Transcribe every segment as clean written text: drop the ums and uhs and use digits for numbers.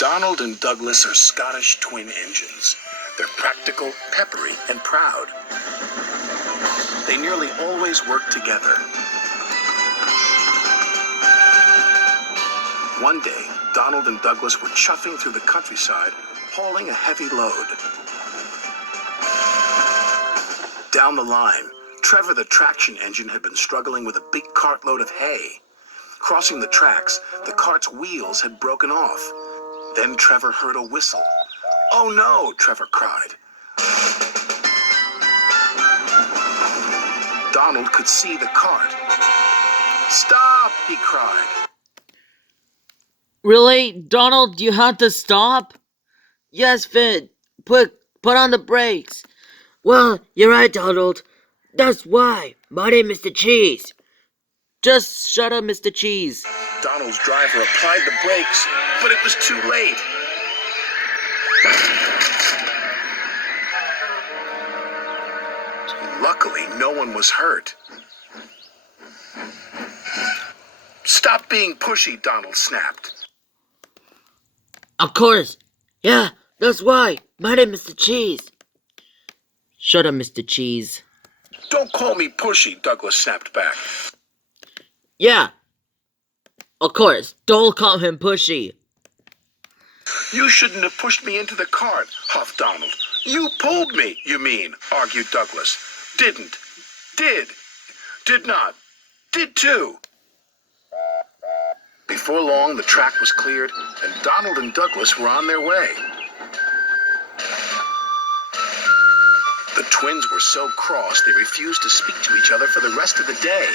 Donald and Douglas are Scottish twin engines. They're practical, peppery, and proud. They nearly always work together. One day, Donald and Douglas were chuffing through the countryside, hauling a heavy load. Down the line, Trevor the traction engine had been struggling with a big cartload of hay. Crossing the tracks, the cart's wheels had broken off. Then Trevor heard a whistle. "Oh no," Trevor cried. Donald could see the cart. "Stop!" he cried. Really? Donald, you had to stop? Yes, Finn. Put on the brakes. Well, you're right, Donald. That's why. My name is Mr. Cheese. Just shut up, Mr. Cheese. Donald's driver applied the brakes, but it was too late. Luckily, no one was hurt. "Stop being pushy," Donald snapped. Of course. Yeah, that's why. My name is Mr. Cheese. Shut up, Mr. Cheese. "Don't call me pushy," Douglas snapped back. Yeah. Of course. Don't call him pushy. "You shouldn't have pushed me into the cart," huffed Donald. "You pulled me, you mean," argued Douglas. "Didn't. Did. Did not. Did too." Before long, the track was cleared, and Donald and Douglas were on their way. The twins were so cross they refused to speak to each other for the rest of the day.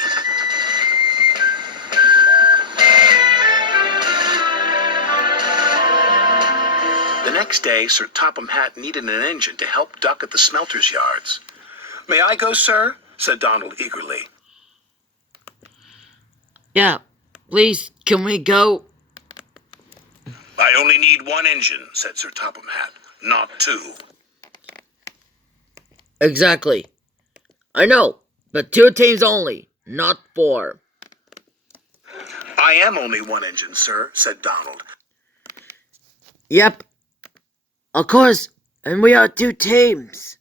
The next day, Sir Topham Hatt needed an engine to help Duck at the smelter's yards. "May I go, sir?" said Donald eagerly. Yeah. Please, can we go? "I only need one engine," said Sir Topham Hatt, "not two." Exactly. I know, but 2 teams only, not 4. "I am only one engine, sir," said Donald. Yep. Of course, and we are 2 teams.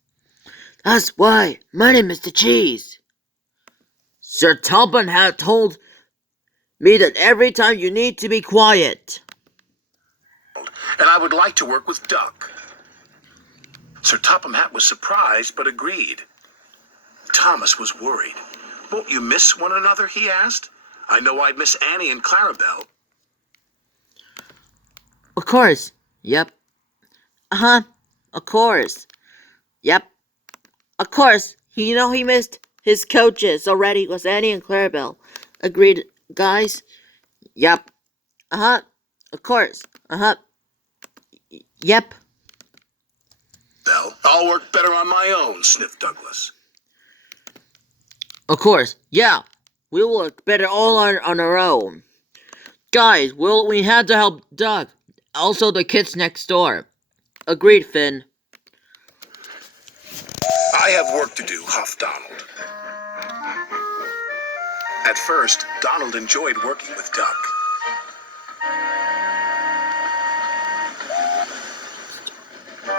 That's why my name is Mr. Cheese. Sir Topham had told me that every time you need to be quiet. "And I would like to work with Duck." Sir Topham Hatt was surprised, but agreed. Thomas was worried. "Won't you miss one another?" he asked. "I know I'd miss Annie and Clarabelle." Of course. Yep. Of course. Yep. Of course. He missed his coaches already was Annie and Clarabelle. Agreed, guys? Yep. Of course. Yep. "Well, I'll work better on my own," sniffed Douglas. Of course. Yeah. We'll work better all on our own. Guys, we had to help Doug. Also the kids next door. Agreed, Finn. "I have work to do," huffed Donald. At first, Donald enjoyed working with Duck.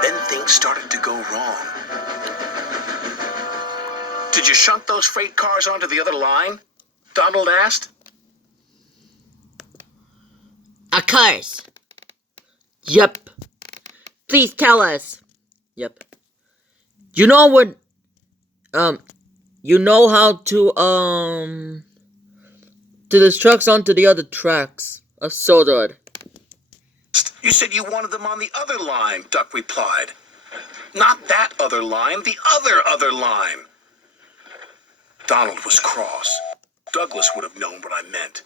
Then things started to go wrong. "Did you shunt those freight cars onto the other line?" Donald asked. Of course. Yep. Please tell us. Yep. You know what? You know how to the trucks onto the other tracks. So good. "You said you wanted them on the other line," Duck replied. "Not that other line, the other line." Donald was cross. Douglas would have known what I meant.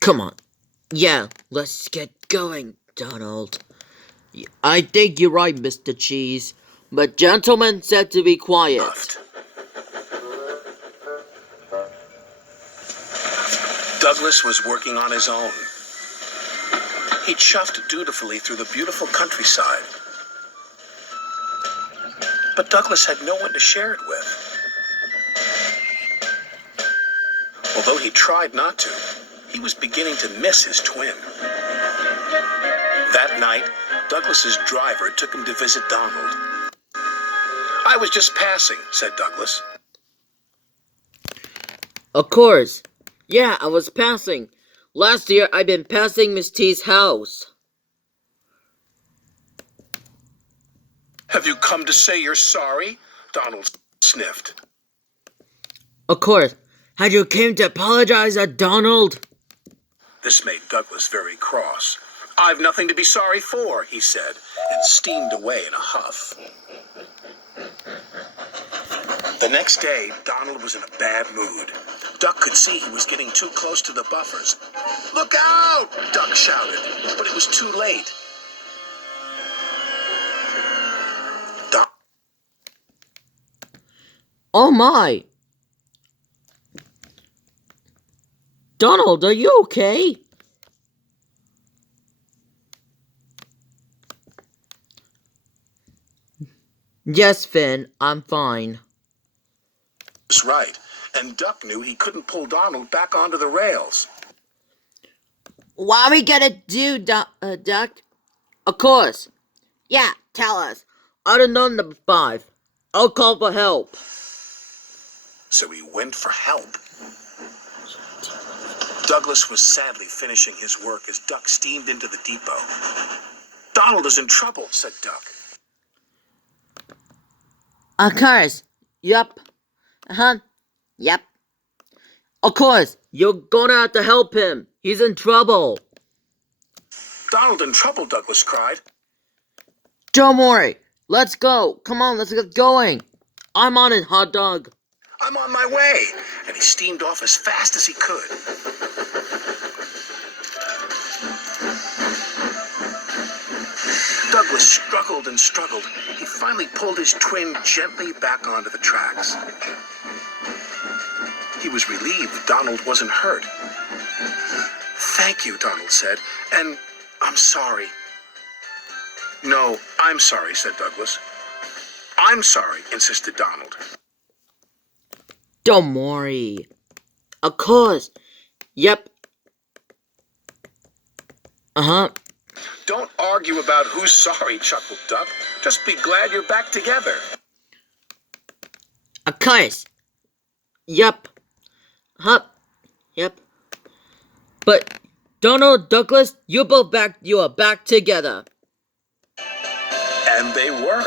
Come on. Yeah, let's get going, Donald. I think you're right, Mr. Cheese. But gentlemen said to be quiet. Huffed. Douglas was working on his own. He chuffed dutifully through the beautiful countryside. But Douglas had no one to share it with. Although he tried not to, he was beginning to miss his twin. That night, Douglas's driver took him to visit Donald. I was just passing, said Douglas. Of course. Yeah, I was passing. Last year, I've been passing Miss T's house. Have you come to say you're sorry? Donald sniffed. Of course. Had you came to apologize at Donald? This made Douglas very cross. I've nothing to be sorry for, he said, and steamed away in a huff. The next day, Donald was in a bad mood. Duck could see he was getting too close to the buffers. Look out! Duck shouted, but it was too late. Oh my! Donald, are you okay? Yes, Finn, I'm fine. That's right, and Duck knew he couldn't pull Donald back onto the rails. What are we gonna do, Duck? Of course. Yeah, tell us. Item number 5. I'll call for help. So he went for help. Douglas was sadly finishing his work as Duck steamed into the depot. Donald is in trouble, said Duck. Of course. Yup. Yep. Of course. You're gonna have to help him. He's in trouble. Donald in trouble, Douglas cried. Don't worry. Let's go. Come on, let's get going. I'm on it, hot dog. I'm on my way, and he steamed off as fast as he could. Douglas struggled and struggled. He finally pulled his twin gently back onto the tracks. He was relieved Donald wasn't hurt. Thank you, Donald said, and I'm sorry. No, I'm sorry, said Douglas. I'm sorry, insisted Donald. Don't worry. Of course. Yep. Don't argue about who's sorry, chuckled Duck. Just be glad you're back together. Of course. Yep. Yep. But Donald, Douglas, you are back together. And they were.